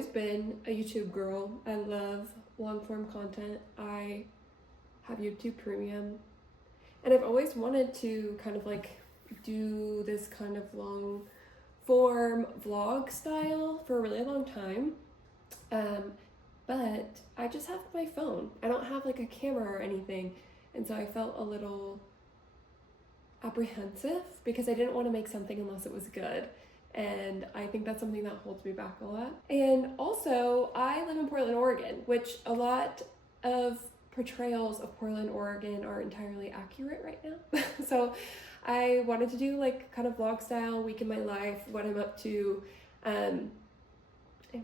always been a YouTube girl. I love long form content. I have YouTube Premium, and I've always wanted to kind of like do this kind of long form vlog style for a really long time. But I just have my phone. I don't have like a camera or anything. And so I felt a little apprehensive because I didn't want to make something unless it was good. And I think that's something that holds me back a lot. And also, I live in Portland, Oregon, which a lot of portrayals of Portland, Oregon are entirely accurate right now. So I wanted to do like kind of vlog style, week in my life, what I'm up to, and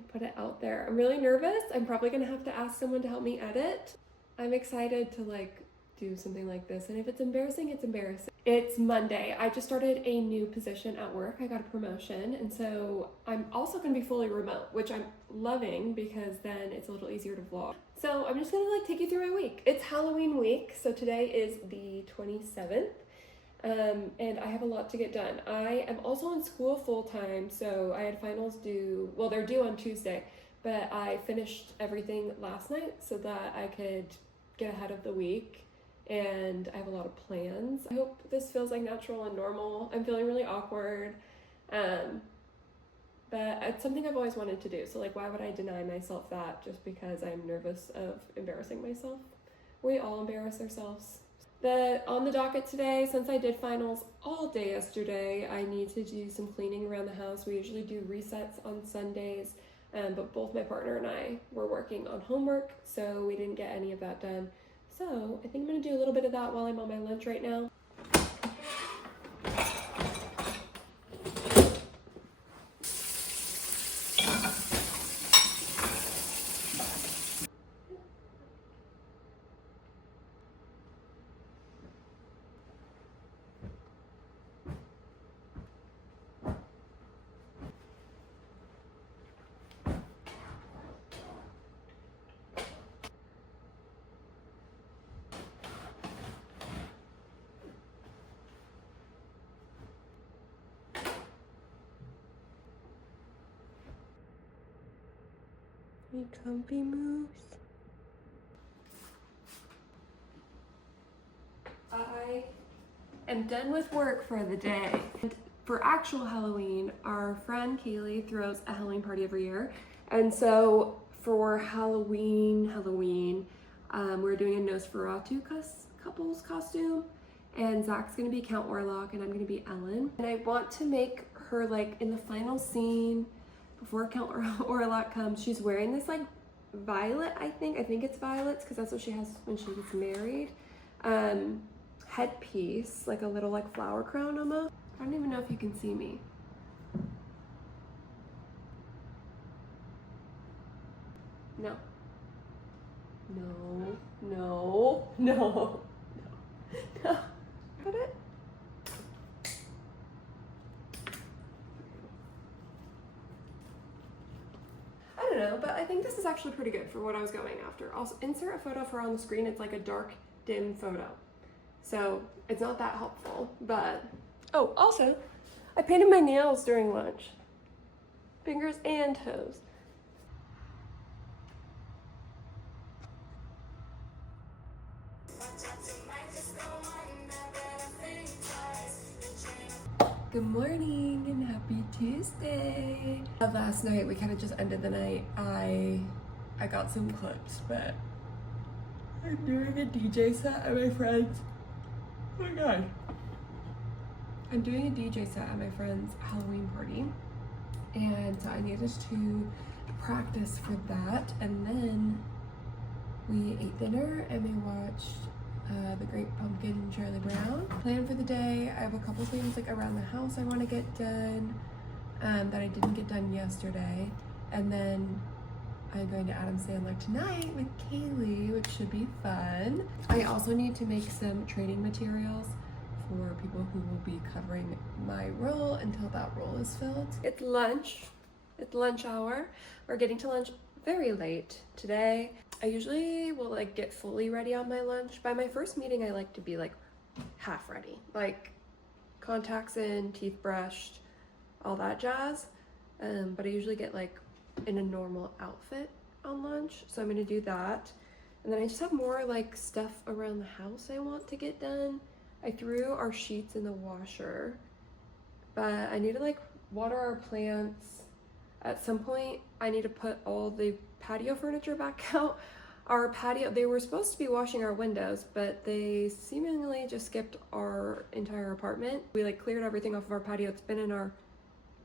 put it out there. I'm really nervous. I'm probably gonna have to ask someone to help me edit. I'm excited to like do something like this, and if it's embarrassing, it's embarrassing. It's Monday. I just started a new position at work. I got a promotion, and so I'm also gonna be fully remote, which I'm loving because then it's a little easier to vlog. So I'm just gonna like take you through my week. It's Halloween week, so today is the 27th. And I have a lot to get done. I am also in school full-time, so I had finals due, well, they're due on Tuesday, but I finished everything last night so that I could get ahead of the week, and I have a lot of plans. I hope this feels like natural and normal. I'm feeling really awkward, but it's something I've always wanted to do, so like why would I deny myself that just because I'm nervous of embarrassing myself? We all embarrass ourselves. On the docket today, since I did finals all day yesterday, I need to do some cleaning around the house. We usually do resets on Sundays, but both my partner and I were working on homework, so we didn't get any of that done. So I think I'm gonna do a little bit of that while I'm on my lunch right now. You comfy moose. I am done with work for the day. And for actual Halloween, our friend Kaylee throws a Halloween party every year. And so for Halloween, we're doing a Nosferatu couple's costume. And Zach's gonna be Count Orlok and I'm gonna be Ellen. And I want to make her like in the final scene, before Count Orlok comes, she's wearing this like violet, I think it's violets because that's what she has when she gets married. Headpiece, like a little like flower crown almost. I don't even know if you can see me. No. No, no, no, no. Put it. I don't know, but I think this is actually pretty good for what I was going after. I'll insert a photo for her on the screen. It's like a dark, dim photo. So it's not that helpful, but... Oh, also, I painted my nails during lunch. Fingers and toes. Good morning and happy Tuesday. Last night we kind of just ended the night. I got some clips, but I'm doing a DJ set at my friend's. Oh my god. I'm doing a DJ set at my friend's Halloween party, and so I needed to practice for that, and then we ate dinner and we watched The Great Pumpkin, Charlie Brown. Plan for the day, I have a couple things like around the house I want to get done that I didn't get done yesterday, and then I'm going to Adam Sandler tonight with Kaylee, which should be fun. I also need to make some training materials for people who will be covering my role until that role is filled. It's lunch. It's lunch hour. We're getting to lunch very late today. I usually will like get fully ready on my lunch. By my first meeting, I like to be like half ready, like contacts in, teeth brushed, all that jazz. But I usually get like in a normal outfit on lunch, so I'm gonna do that. And then I just have more like stuff around the house I want to get done. I threw our sheets in the washer, but I need to like water our plants. At some point, I need to put all the patio furniture back out. Our patio, they were supposed to be washing our windows, but they seemingly just skipped our entire apartment. We like cleared everything off of our patio. It's been in our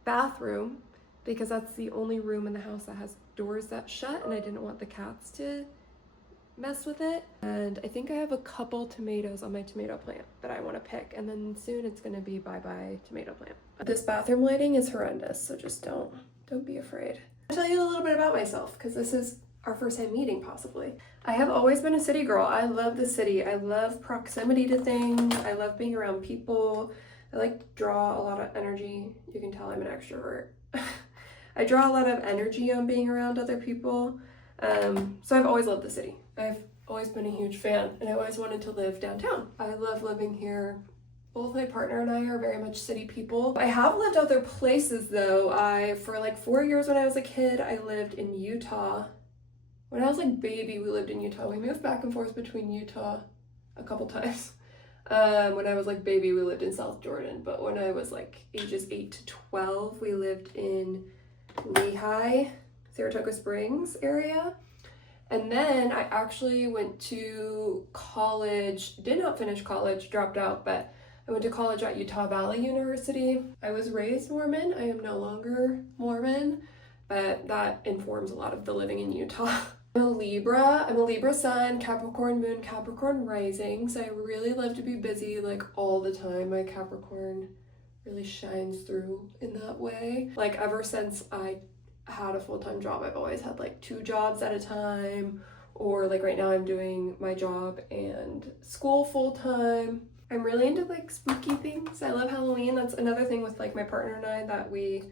bathroom because that's the only room in the house that has doors that shut, and I didn't want the cats to mess with it. And I think I have a couple tomatoes on my tomato plant that I want to pick, and then soon it's going to be bye-bye tomato plant. This bathroom lighting is horrendous, so just don't be afraid. I'll tell you a little bit about myself because this is our first time meeting possibly. I have always been a city girl. I love the city. I love proximity to things. I love being around people. I like draw a lot of energy. You can tell I'm an extrovert. I draw a lot of energy on being around other people. So I've always loved the city. I've always been a huge fan, and I always wanted to live downtown. I love living here. Both my partner and I are very much city people. I have lived other places though. For like 4 years when I was a kid, I lived in Utah. When I was like baby, we lived in Utah. We moved back and forth between Utah a couple times. When I was like baby, we lived in South Jordan, but when I was like ages 8 to 12, we lived in Lehigh, Saratoga Springs area. And then I actually went to college, did not finish college, dropped out, but I went to college at Utah Valley University. I was raised Mormon. I am no longer Mormon, but that informs a lot of the living in Utah. I'm a Libra. I'm a Libra sun, Capricorn moon, Capricorn rising. So I really love to be busy like all the time. My Capricorn really shines through in that way. Like ever since I had a full-time job, I've always had like 2 jobs at a time, or like right now I'm doing my job and school full-time. I'm really into like spooky things. I love Halloween. That's another thing with like my partner and I that we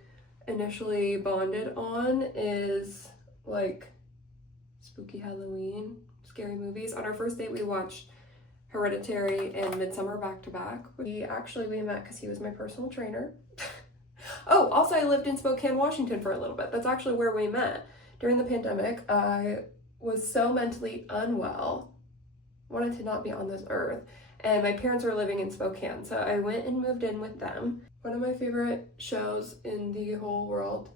initially bonded on, is like spooky Halloween, scary movies. On our first date, we watched Hereditary and Midsummer back to back. We met because he was my personal trainer. Oh, also I lived in Spokane, Washington for a little bit. That's actually where we met. During the pandemic, I was so mentally unwell, wanted to not be on this earth, and my parents were living in Spokane, so I went and moved in with them. One of my favorite shows in the whole world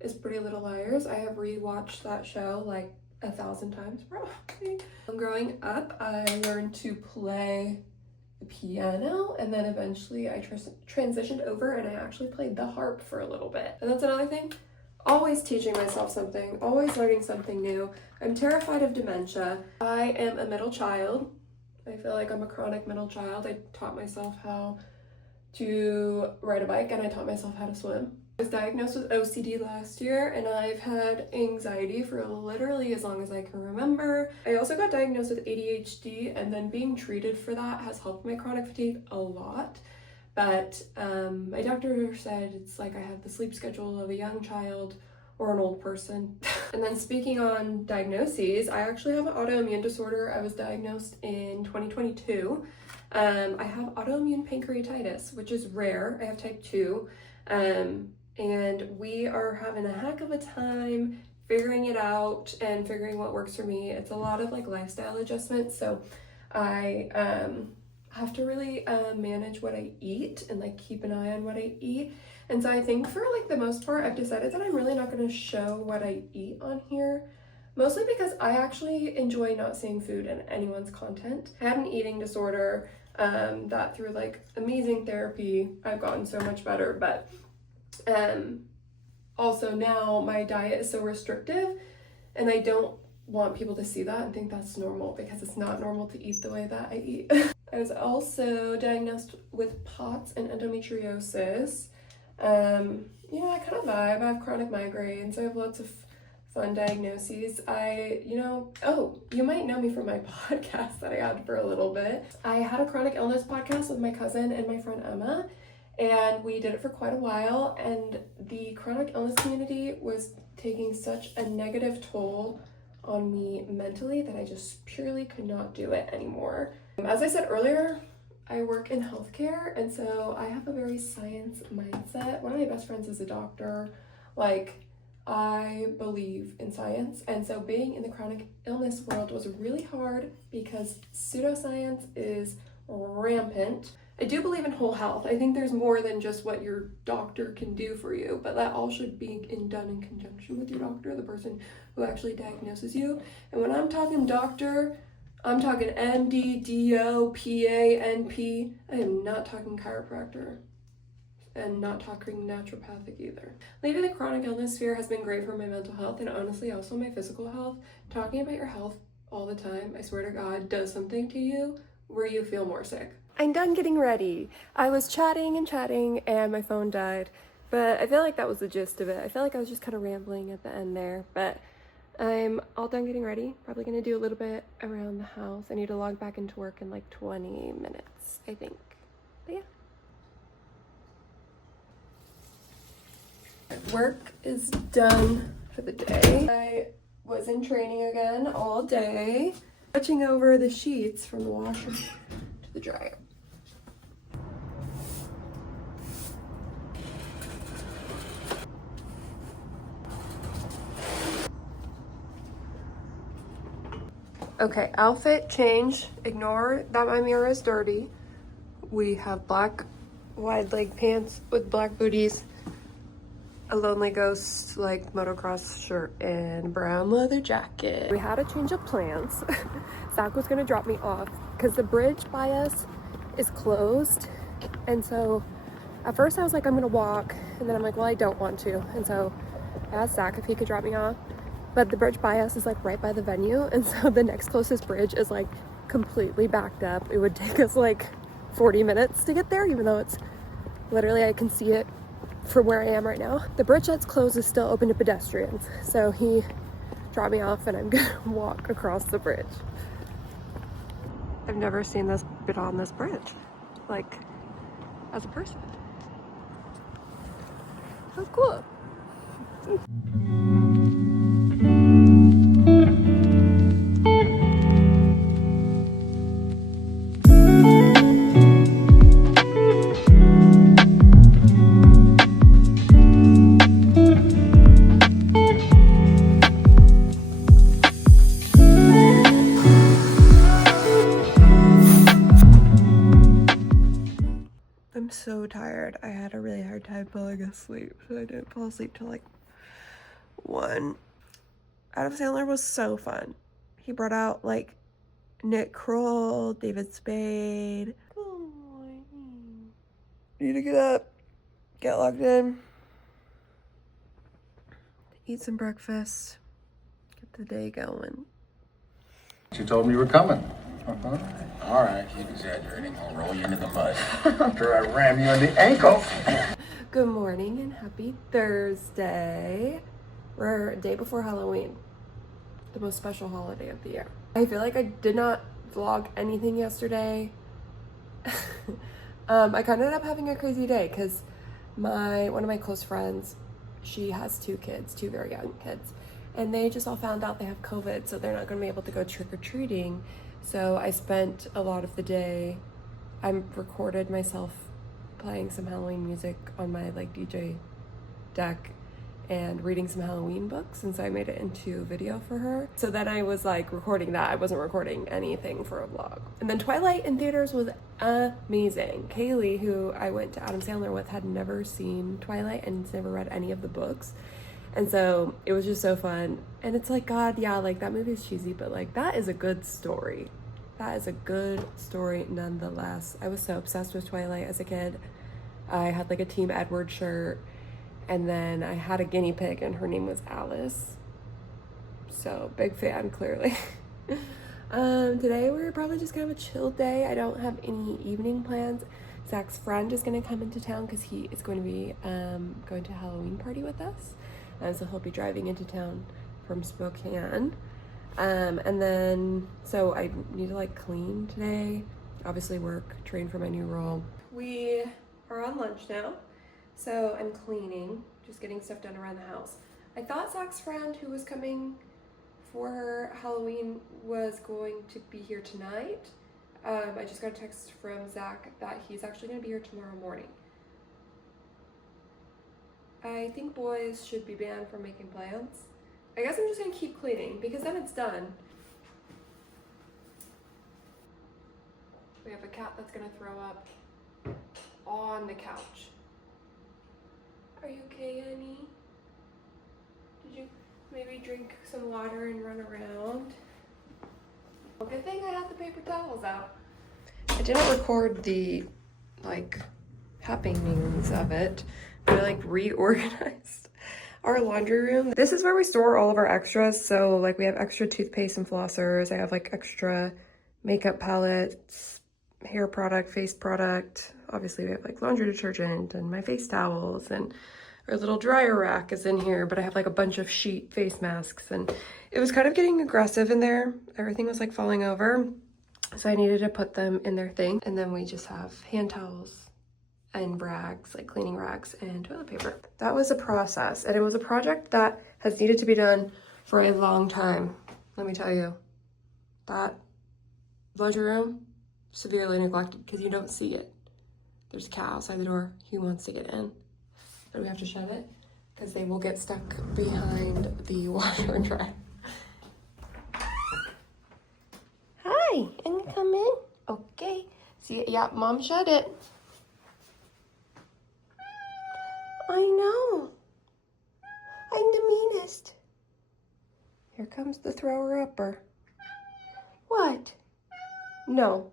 is Pretty Little Liars. I have rewatched that show like 1,000 times probably. Growing up, I learned to play the piano, and then eventually I transitioned over and I actually played the harp for a little bit. And that's another thing, always teaching myself something, always learning something new. I'm terrified of dementia. I am a middle child. I feel like I'm a chronic middle child. I taught myself how to ride a bike and I taught myself how to swim. I was diagnosed with OCD last year, and I've had anxiety for literally as long as I can remember. I also got diagnosed with ADHD, and then being treated for that has helped my chronic fatigue a lot. But my doctor said it's like I have the sleep schedule of a young child or an old person. And then speaking on diagnoses, I actually have an autoimmune disorder. I was diagnosed in 2022. I have autoimmune pancreatitis, which is rare. I have type 2. And we are having a heck of a time figuring it out and figuring what works for me. It's a lot of like lifestyle adjustments, so I have to really manage what I eat and like keep an eye on what I eat. And so I think for like the most part, I've decided that I'm really not going to show what I eat on here, mostly because I actually enjoy not seeing food in anyone's content. I had an eating disorder that through like amazing therapy, I've gotten so much better, but also now my diet is so restrictive, and I don't want people to see that and think that's normal, because it's not normal to eat the way that I eat. I was also diagnosed with POTS and endometriosis. Yeah, I kind of vibe. I have chronic migraines. I have lots of fun diagnoses. You might know me from my podcast that I had for a little bit. I had a chronic illness podcast with my cousin and my friend Emma, and we did it for quite a while, and the chronic illness community was taking such a negative toll on me mentally that I just purely could not do it anymore. As I said earlier, I work in healthcare, and so I have a very science mindset. One of my best friends is a doctor. Like, I believe in science, and so being in the chronic illness world was really hard because pseudoscience is rampant. I do believe in whole health. I think there's more than just what your doctor can do for you, but that all should be done in conjunction with your doctor, the person who actually diagnoses you. And when I'm talking doctor, I'm talking MD, DO, PA, NP. I am not talking chiropractor. And not talking naturopathic either. Leaving the chronic illness sphere has been great for my mental health and honestly also my physical health. Talking about your health all the time, I swear to God, does something to you where you feel more sick. I'm done getting ready. I was chatting and my phone died, but I feel like that was the gist of it. I feel like I was just kind of rambling at the end there, but I'm all done getting ready. Probably gonna do a little bit around the house. I need to log back into work in like 20 minutes, I think. But yeah. Work is done for the day. I was in training again all day, switching over the sheets from the washer to the dryer. Okay, outfit change. Ignore that my mirror is dirty. We have black wide leg pants with black booties, a Lonely Ghost like motocross shirt, and brown leather jacket. We had a change of plans. Zach was gonna drop me off because the bridge by us is closed, and so at first I was like, I'm gonna walk, and then I'm like, well, I don't want to, and so I asked Zach if he could drop me off, but the bridge by us is like right by the venue, and so the next closest bridge is like completely backed up. It would take us like 40 minutes to get there, even though it's literally, I can see it from where I am right now. The bridge that's closed is still open to pedestrians, so he dropped me off and I'm gonna walk across the bridge. I've never seen this bit on this bridge, like as a person. How cool. I'm so tired. I had a really hard time falling asleep, so I didn't fall asleep till like 1. Adam Sandler was so fun. He brought out like Nick Kroll, David Spade. Oh, need to get up, get logged in, eat some breakfast, get the day going. You told me you were coming. All right, keep exaggerating. I'll roll you into the mud after I ram you in the ankle. Good morning and happy Thursday. We're a day before Halloween, the most special holiday of the year. I feel like I did not vlog anything yesterday. I kind of ended up having a crazy day because one of my close friends, she has 2 kids, 2 very young kids, and they just all found out they have COVID, so they're not going to be able to go trick-or-treating. So I spent a lot of the day, I recorded myself playing some Halloween music on my like DJ deck and reading some Halloween books, and so I made it into a video for her. So then I was like recording that. I wasn't recording anything for a vlog. And then Twilight in theaters was amazing. Kaylee, who I went to Adam Sandler with, had never seen Twilight and never read any of the books. And so it was just so fun. And it's like, God, yeah, like that movie is cheesy, but like that is a good story. That is a good story nonetheless. I was so obsessed with Twilight as a kid. I had like a Team Edward shirt, and then I had a guinea pig and her name was Alice. So big fan, clearly. Today we're probably just gonna have a chill day. I don't have any evening plans. Zach's friend is gonna come into town because he is going to be going to a Halloween party with us. So he'll be driving into town from Spokane. And then, so I need to like clean today, obviously work, train for my new role. We are on lunch now, so I'm cleaning, just getting stuff done around the house. I thought Zach's friend who was coming for Halloween was going to be here tonight. I just got a text from Zach that he's actually gonna be here tomorrow morning. I think boys should be banned from making plants. I guess I'm just gonna keep cleaning because then it's done. We have a cat that's gonna throw up on the couch. Are you okay, honey? Did you maybe drink some water and run around? Well, good thing I have the paper towels out. I didn't record the happenings of it, but I reorganized our laundry room. This is where we store all of our extras. So we have extra toothpaste and flossers. I have extra makeup palettes, hair product, face product. Obviously we have laundry detergent and my face towels, and our little dryer rack is in here, but I have a bunch of sheet face masks, and it was kind of getting aggressive in there. Everything was falling over. So I needed to put them in their thing. And then we just have hand towels and rags, cleaning rags and toilet paper. That was a process, and it was a project that has needed to be done for a long time. Let me tell you, that laundry room, severely neglected because you don't see it. There's a cat outside the door. He wants to get in, but we have to shut it because they will get stuck behind the washer and dryer. Hi, and come in. Okay. See, yeah, Mom shut it. I know. I'm the meanest. Here comes the thrower-upper. What? No.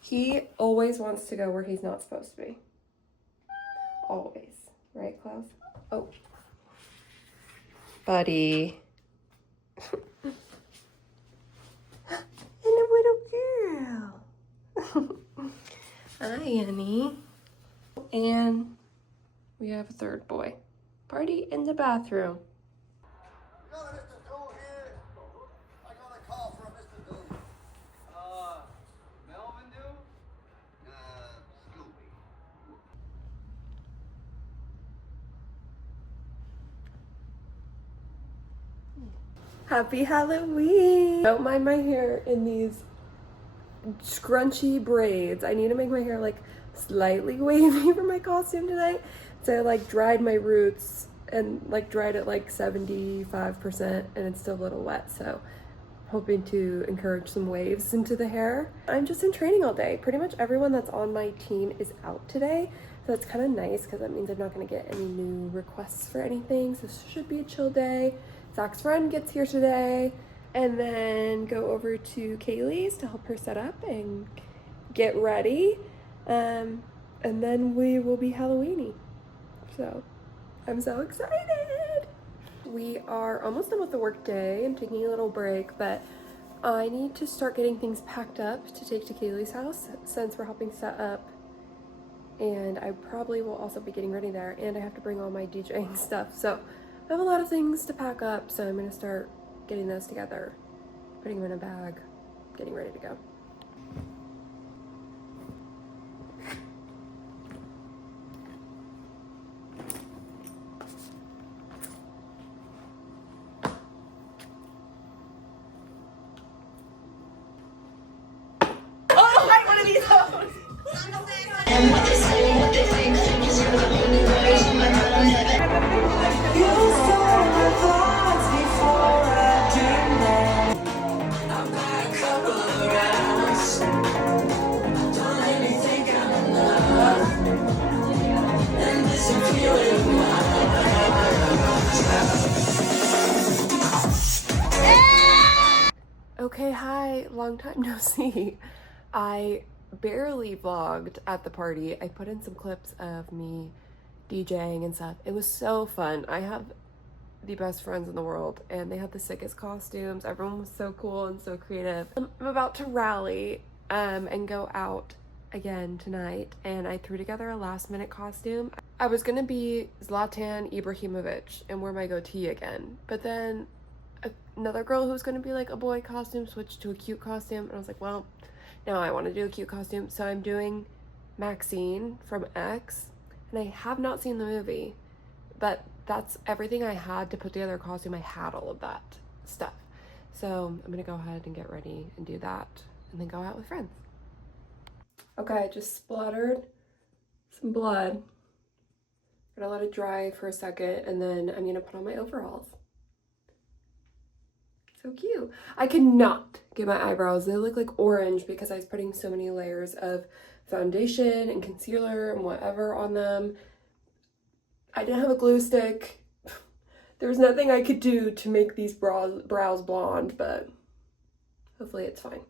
He always wants to go where he's not supposed to be. Always. Right, Klaus? Oh. Buddy. And a little girl. Hi, honey. And we have a third boy. Party in the bathroom. Mr. Doe here. I got a call from Mr. Doe. Melvin do? Scooby. Happy Halloween! Don't mind my hair in these scrunchy braids. I need to make my hair slightly wavy for my costume tonight. So I dried my roots and dried it 75%, and it's still a little wet, so hoping to encourage some waves into the hair. I'm just in training all day. Pretty much everyone that's on my team is out today, so that's kind of nice because that means I'm not going to get any new requests for anything. So this should be a chill day. Zach's friend gets here today, and then go over to Kaylee's to help her set up and get ready. And then we will be Halloweeny. So I'm so excited. We are almost done with the work day. I'm taking a little break, but I need to start getting things packed up to take to Kaylee's house since we're helping set up. And I probably will also be getting ready there, and I have to bring all my DJing stuff. So I have a lot of things to pack up, so I'm gonna start getting those together, putting them in a bag, getting ready to go. Okay, hi, long time no see. I barely vlogged at the party. I put in some clips of me DJing and stuff. It was so fun. I have the best friends in the world, and they had the sickest costumes. Everyone was so cool and so creative. I'm about to rally and go out again tonight, and I threw together a last minute costume. I was gonna be Zlatan Ibrahimovic and wear my goatee again, but then another girl who was gonna be a boy costume switched to a cute costume, and I was like, well, now I want to do a cute costume, so I'm doing Maxine from X, and I have not seen the movie, but that's everything I had to put together a costume. I had all of that stuff, so I'm gonna go ahead and get ready and do that, and then go out with friends. Okay, I just splattered some blood Gonna let it dry for a second, and then I'm gonna put on my overalls. So cute. I cannot get my eyebrows. They look like orange because I was putting so many layers of foundation and concealer and whatever on them. I didn't have a glue stick. There was nothing I could do to make these brows blonde, but hopefully it's fine.